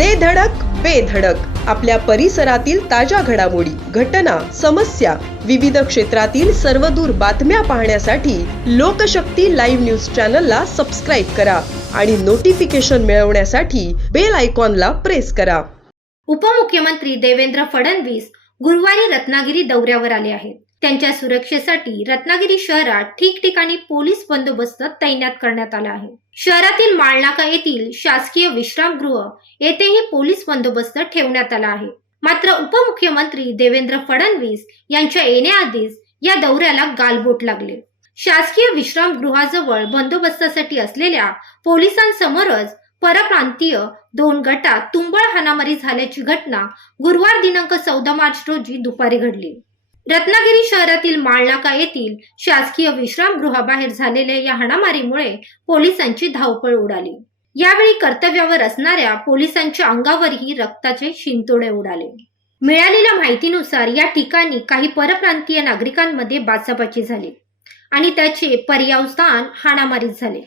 दे धडक बेधडक आपल्या परिसरातील ताज्या घडामोडी घटना समस्या विविध क्षेत्रातील सर्वदूर बातम्या पाहण्यासाठी लोकशक्ती लाईव्ह न्यूज चॅनलला सबस्क्राईब करा आणि नोटिफिकेशन मिळवण्यासाठी बेल आयकॉनला प्रेस करा. उपमुख्यमंत्री देवेंद्र फडणवीस गुरुवारी रत्नागिरी दौऱ्यावर आले आहेत. त्यांच्या सुरक्षेसाठी रत्नागिरी शहरात ठिकठिकाणी पोलीस बंदोबस्त तैनात करण्यात आला आहे. शहरातील माळनाका येथील शासकीय विश्रामगृह येथेही पोलीस बंदोबस्त ठेवण्यात आला आहे. मात्र उपमुख्यमंत्री देवेंद्र फडणवीस यांच्या येण्याआधीच या दौऱ्याला गालबोट लागले. शासकीय विश्रामगृहाजवळ बंदोबस्तासाठी असलेल्या पोलिसांसमोरच परप्रांतीय दोन गटात तुंबळ हाणामारी झाल्याची घटना गुरुवार दिनांक चौदा मार्च रोजी दुपारी घडली. रत्नागिरी शहरातील माळनाका येथील शासकीय विश्रामगृहाबाहेर झालेल्या या हाणामारीमुळे पोलिसांची धावपळ उडाली. यावेळी कर्तव्यावर असणाऱ्या पोलिसांच्या अंगावरही रक्ताचे शिंतोडे उडाले. मिळालेल्या माहितीनुसार या ठिकाणी काही परप्रांतीय नागरिकांमध्ये बाचाबाची झाली आणि त्याचे पर्यावसान हाणामारीत झाले.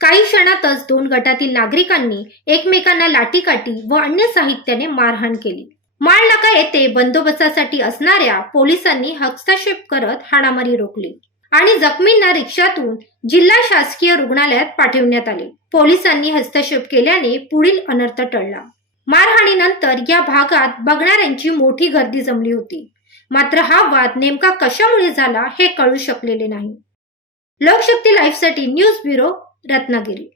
काही क्षणातच दोन गटातील नागरिकांनी एकमेकांना लाठीकाठी व अन्य साहित्याने मारहाण केली. माळनाका येथे बंदोबस्तासाठी असणाऱ्या पोलिसांनी हस्तक्षेप करत हाणामारी रोखली आणि जखमींना रिक्षातून जिल्हा शासकीय रुग्णालयात पाठवण्यात आले. पोलिसांनी हस्तक्षेप केल्याने पुढील अनर्थ टळला. मारहाणीनंतर या भागात बघणाऱ्यांची मोठी गर्दी जमली होती. मात्र हा वाद नेमका कशामुळे झाला हे कळू शकलेले नाही. लोकशक्ती लाईफसाठी न्यूज ब्युरो रत्नागिरी.